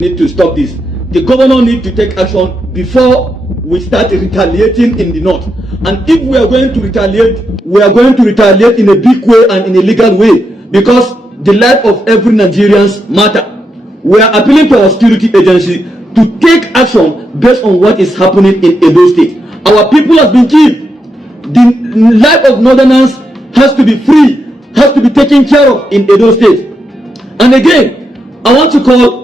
Need to stop this. The governor need to take action before we start retaliating in the north. And if we are going to retaliate, we are going to retaliate in a big way and in a legal way, because the life of every Nigerians matter. We are appealing to our security agency to take action based on what is happening in Edo State. Our people have been killed. The life of northerners has to be free, has to be taken care of in Edo State. And again, I want to call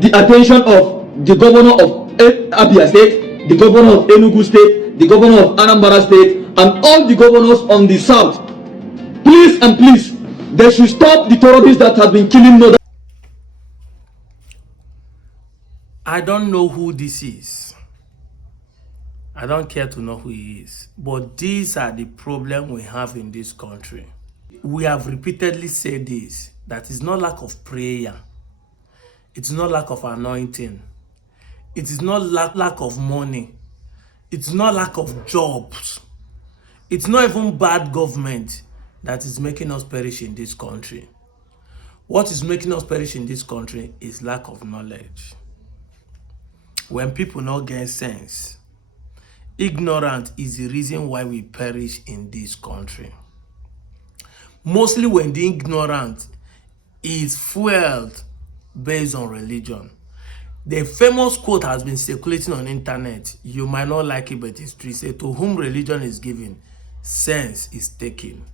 the attention of the governor of Abia State, the governor of Enugu State, the governor of Anambra State, and all the governors on the south. Please and please, they should stop the terrorists that have been killing northern. I don't know who this is. I don't care to know who he is. But these are the problems we have in this country. We have repeatedly said this, that it's not lack of prayer. It's not lack of anointing. It is not lack of money. It's not lack of jobs. It's not even bad government that is making us perish in this country. What is making us perish in this country is lack of knowledge. When people don't get sense, ignorance is the reason why we perish in this country. Mostly when the ignorance is fueled based on religion. The famous quote has been circulating on internet. You might not like it, but it's true. Say, to whom religion is given, sense is taken.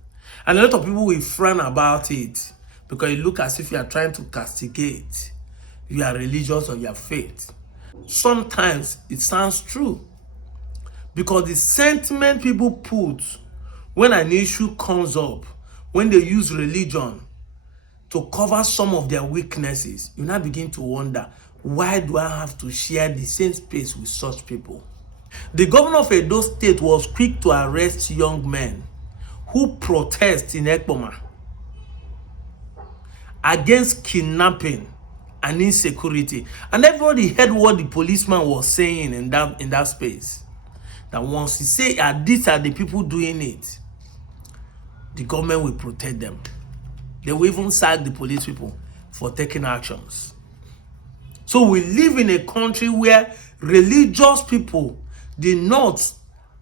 And a lot of people will frown about it because it looks as if you are trying to castigate your religious or your faith. Sometimes it sounds true, because the sentiment people put when an issue comes up, when they use religion to cover some of their weaknesses, you now begin to wonder, why do I have to share the same space with such people? The governor of Edo State was quick to arrest young men who protest in Ekpoma against kidnapping and insecurity. And everybody heard what the policeman was saying in that space. That once he say, these are the people doing it, the government will protect them. They will even sack the police people for taking actions. So we live in a country where religious people, the North,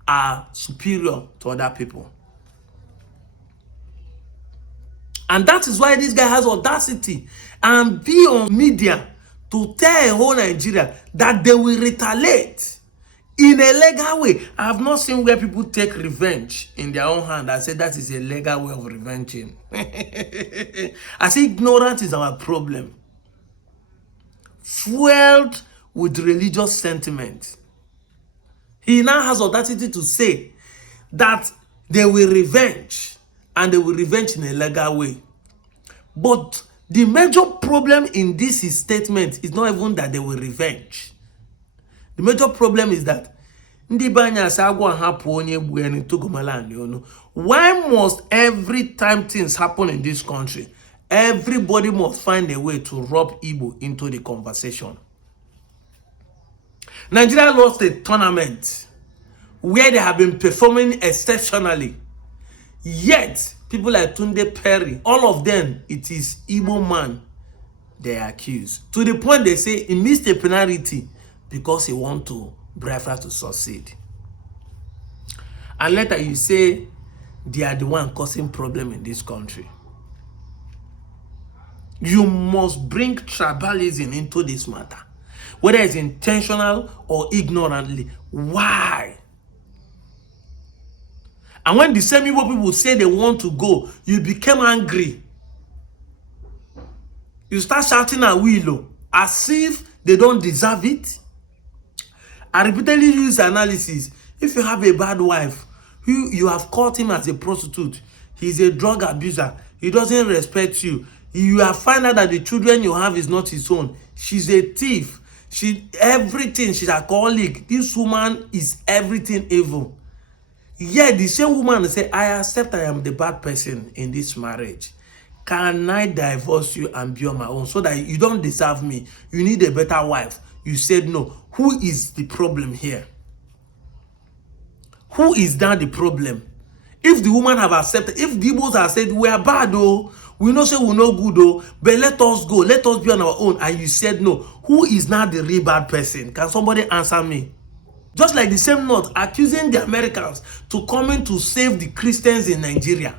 are superior to other people. And that is why this guy has audacity and be on media to tell a whole Nigeria that they will retaliate in a legal way. I have not seen where people take revenge in their own hand. I said that is a legal way of revenging. I say ignorance is our problem. Fueled with religious sentiment. He now has audacity to say that they will revenge, and they will revenge in a legal way. But the major problem in this statement is not even that they will revenge. The major problem is that why must every time things happen in this country, everybody must find a way to rub Igbo into the conversation? Nigeria lost a tournament where they have been performing exceptionally. Yet, people like Tunde Perry, all of them, it is Igbo man they accuse. To the point they say he missed a penalty because he want to Biafra to succeed. And later you say they are the one causing problem in this country. You must bring tribalism into this matter, whether it's intentional or ignorantly. Why? And when the same Igbo people say they want to go, you become angry. You start shouting at Willow as if they don't deserve it. I repeatedly use analysis. If you have a bad wife, you have caught him as a prostitute, he's a drug abuser, he doesn't respect you, you have found out that the children you have is not his own, she's a thief, everything, she's alcoholic, this woman is everything evil. Yet the same woman say, I accept I am the bad person in this marriage. Can I divorce you and be on my own so that you don't deserve me? You need a better wife. You said no. Who is the problem here? Who is that the problem? If the woman have accepted, if the Igbos have said, we are bad though, we know say we're no good though, but let us go, let us be on our own, and you said no, Who is now the real bad person? Can somebody answer me? Just like the same North accusing the Americans to come in to save the Christians in Nigeria.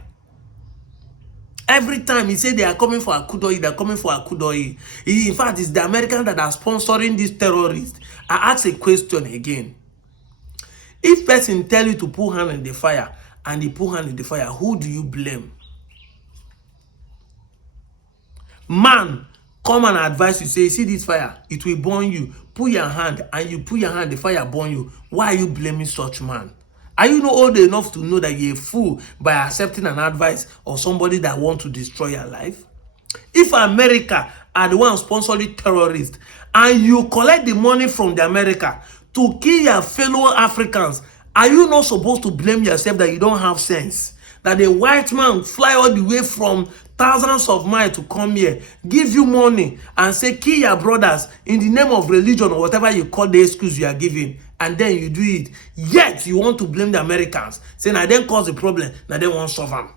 Every time he said they are coming for Akudoi, they are coming for Akudoi. In fact, it's the Americans that are sponsoring these terrorists. I ask a question again. If person tell you to put hand in the fire and they put hand in the fire, who do you blame? Man, come and advise you, say, see this fire, it will burn you. Put your hand, and you put your hand, the fire burn you. Why are you blaming such man? Are you not old enough to know that you're a fool by accepting an advice of somebody that wants to destroy your life? If America are the ones sponsoring terrorists, and you collect the money from the America to kill your fellow Africans, are you not supposed to blame yourself that you don't have sense? That the white man fly all the way from thousands of miles to come here, give you money, and say, kill your brothers in the name of religion or whatever you call the excuse you are giving, and then you do it. Yet, you want to blame the Americans, saying, I didn't cause the problem, now they won't solve them.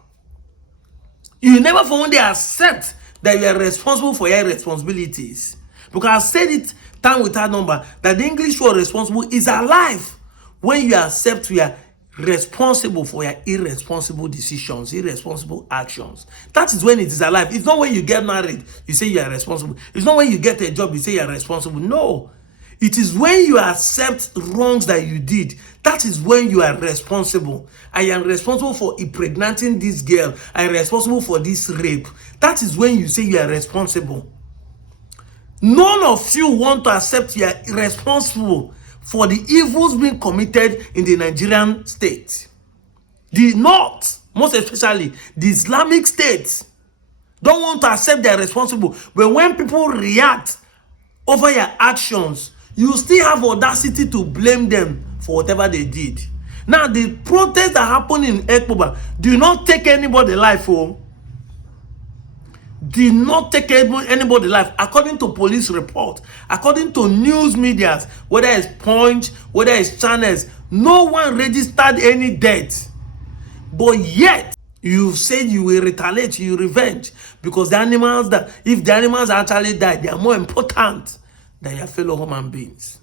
You never for one day accept that you are responsible for your responsibilities. Because I said it time without number, that the English word responsible is alive when you accept you are responsible for your irresponsible decisions, irresponsible actions. That is when it is alive. It's not when you get married, you say you are responsible. It's not when you get a job, you say you are responsible. No. It is when you accept wrongs that you did. That is when you are responsible. I am responsible for impregnating this girl. I am responsible for this rape. That is when you say you are responsible. None of you want to accept you are irresponsible for the evils being committed in the Nigerian state. The North, most especially the Islamic states, don't want to accept they are responsible. But when people react over your actions, you still have audacity to blame them for whatever they did. Now, the protests that happened in Igbophobia do not take anybody's life, oh. Did not take anybody's life, according to police report, according to news medias, whether it's Punch, whether it's channels, no one registered any death. But yet, you said you will retaliate, you revenge, because the animals that, if the animals actually died, they are more important than your fellow human beings.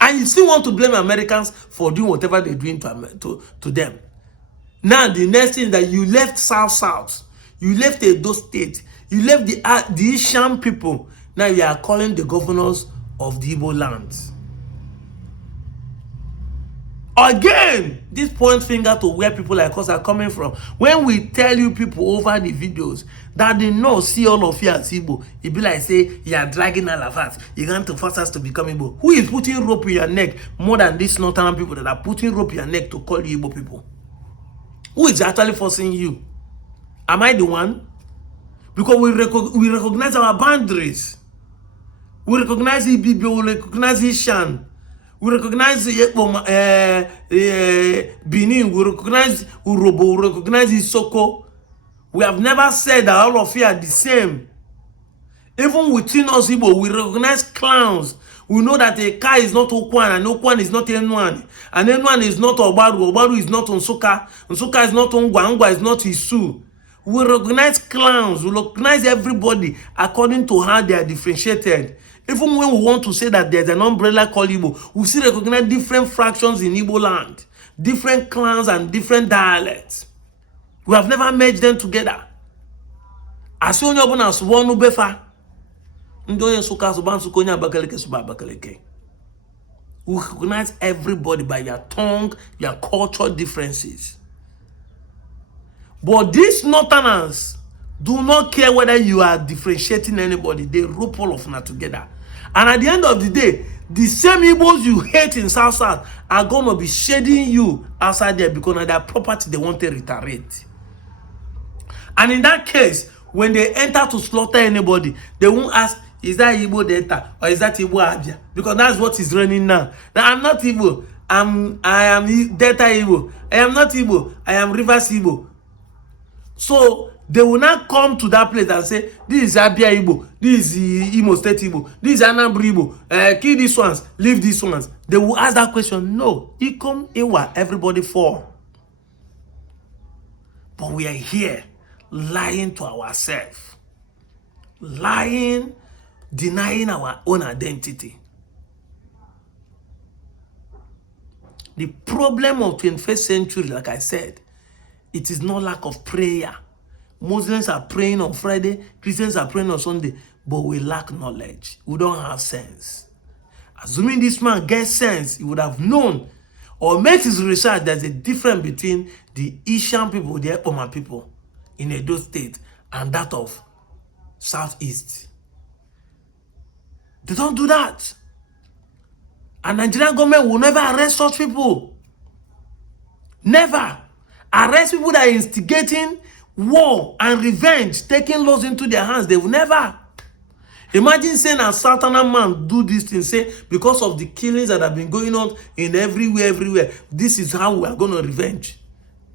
And you still want to blame Americans for doing whatever they're doing to them. Now, the next thing that you left South, you left Edo State, you left the Asian people. Now you are calling the governors of the Igbo lands. Again, this point finger to where people like us are coming from. When we tell you people over the videos that they know see all of you as Igbo, it be like say you are dragging all of us. You want to force us to become Igbo. Who is putting rope in your neck more than these northern people that are putting rope in your neck to call you Igbo people? Who is actually forcing you? Am I the one? Because we recognize our boundaries. We recognize Ibibio, we recognize Ishan, we recognize Benin, we recognize Urobo, we recognize Isoko. We have never said that all of you are the same. Even within us Igbo, we recognize clans. We know that a Kai is not Okwan, and Okwan is not Enwan. And Enwan is not Obaru, Obaru is not Onsuka, Onsuka is not Ongwa, Ongwa is not Isu. We recognize clans, we recognize everybody according to how they are differentiated. Even when we want to say that there's an umbrella called Igbo, we still recognize different fractions in Igbo land, different clans and different dialects. We have never merged them together. As you know, as one ubefa, we recognize everybody by your tongue, your cultural differences. But these northerners do not care whether you are differentiating anybody. They rope all of them together. And at the end of the day, the same Igbos you hate in South are going to be shading you outside there because of their property they want to retaliate. And in that case, when they enter to slaughter anybody, they won't ask, is that Igbo Delta or is that Igbo Abia? Because that's what is running now. Now, I'm not Igbo. I am Delta Igbo. I am not Igbo. I am Rivers Igbo. So they will not come to that place and say, this is Abia Igbo, this is Imo State Igbo, this is Anambra Igbo, kill these ones, leave these ones. They will ask that question. No, Ikom Iwa, everybody fall. But we are here lying to ourselves, lying denying our own identity. The problem of 21st century, like I said, it is not lack of prayer. Muslims are praying on Friday, Christians are praying on Sunday, but we lack knowledge. We don't have sense. Assuming this man gets sense, he would have known or made his research. There's a difference between the Ishan people, the Epoma people in Edo State, and that of Southeast. They don't do that. And Nigerian government will never arrest such people. Never. Arrest people that are instigating war and revenge, taking laws into their hands. They will never. Imagine saying a Southern man do this thing, say, because of the killings that have been going on in everywhere, this is how we are going to revenge.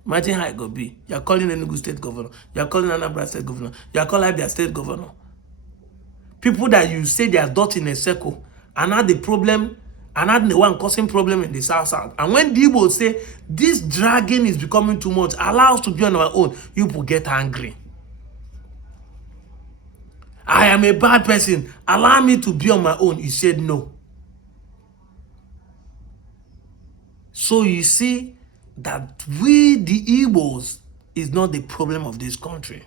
Imagine how it could be. You are calling Enugu State Governor. You are calling Anambra State Governor. You are calling Abia State Governor. People that you say they are dot in a circle, and now the problem, and now the one causing problem in the South. And when the Igbo say, this dragging is becoming too much, allow us to be on our own, you will get angry. I am a bad person. Allow me to be on my own. He said no. So you see that we, the Igbos, is not the problem of this country.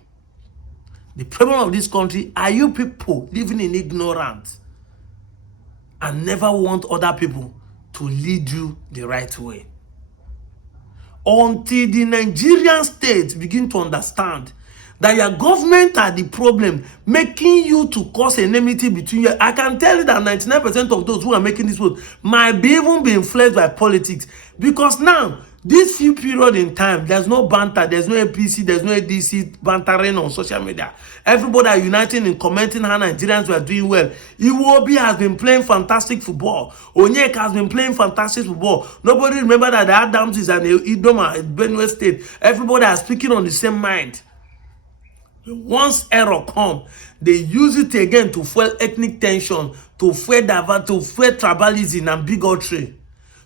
The problem of this country are you people living in ignorance and never want other people to lead you the right way. Until the Nigerian state begin to understand that your government are the problem, making you to cause enmity between you. I can tell you that 99% of those who are making this vote might be even be influenced by politics. Because now, this few period in time, there's no banter, there's no APC, there's no ADC bantering on social media. Everybody are uniting in commenting how Nigerians were doing well. Iwobi has been playing fantastic football. Onyeka has been playing fantastic football. Nobody remember that the Adams is an Idoma at Benue State. Everybody are speaking on the same mind. Once error come, they use it again to fuel ethnic tension, to fuel tribalism and bigotry,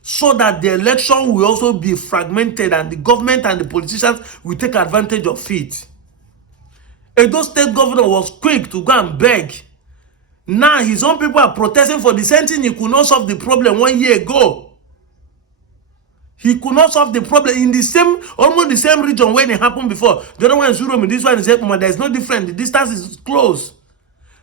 so that the election will also be fragmented and the government and the politicians will take advantage of it. Edo State governor was quick to go and beg. Now his own people are protesting for the same thing he could not solve the problem 1 year ago. He could not solve the problem in the same, almost the same region when it happened before. The other one is Uromi, this one is Ekuma. There's no difference. The distance is close.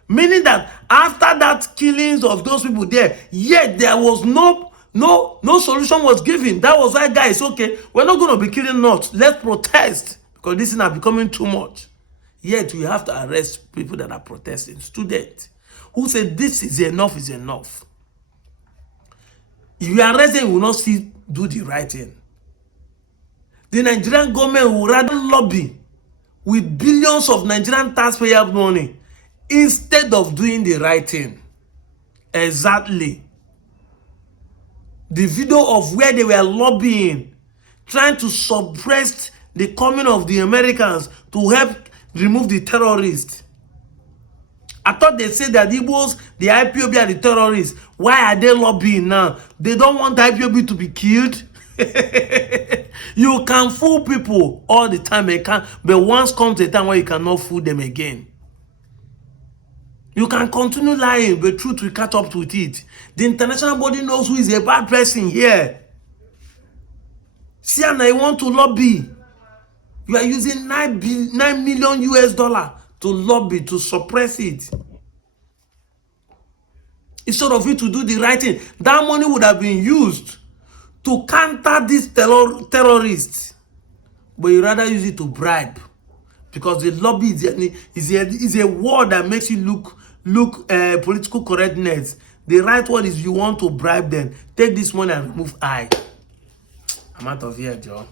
Meaning that after that killings of those people there, yet there was no solution was given. That was why, guys, okay, we're not going to be killing North. Let's protest because this is now becoming too much. Yet we have to arrest people that are protesting. Students who say this is enough is enough. If you arrest them, you will not see do the right thing. The Nigerian government will rather lobby with billions of Nigerian taxpayer money instead of doing the right thing. Exactly. The video of where they were lobbying, trying to suppress the coming of the Americans to help remove the terrorists. I thought they said that Igbos, the IPOB are the terrorists. Why are they lobbying now? They don't want the IPOB to be killed. You can fool people all the time, but once comes a time where you cannot fool them again. You can continue lying, but truth will catch up with it. The international body knows who is a bad person here. See, and I want to lobby. You are using $9 million US to lobby, to suppress it. Instead of you to do the right thing, that money would have been used to counter these terrorists. But you rather use it to bribe. Because the lobby is a word that makes you look political correctness. The right word is you want to bribe them. Take this money and remove I. I'm out of here, Joe.